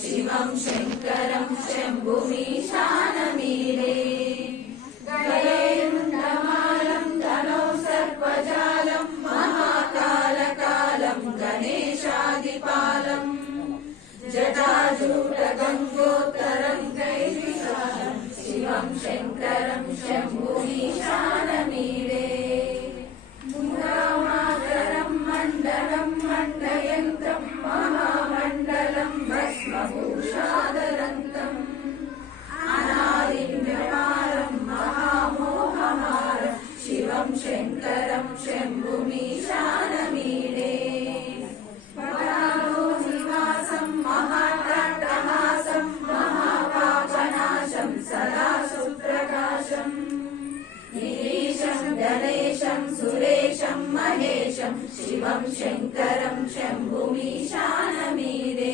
शिवं शङ्करं शम्भुमीशानमीरे गणेन्दमालं धनौ सर्पजालं महाकालकालं गणेशादिपालं जटाजूटगङ्गोत्तरं कैर्विशालं शिवं शङ्करं शम्भुमीशानमीरे मुद्रामाकरं मण्डलं मण्डयन्त्रं महामण्डलं भस्मभूषादरन्तम् अनादिव्यपारं महामोहमारं शिवं शङ्करं शम्भुमीशानमीरे परालोनिवासं महाट्टहासं महापापनाशं सदा सुप्रकाशम् गिरीशं गणेशं सुरेशं महेशं शिवं शङ्करं शम्भुमीशानमीरे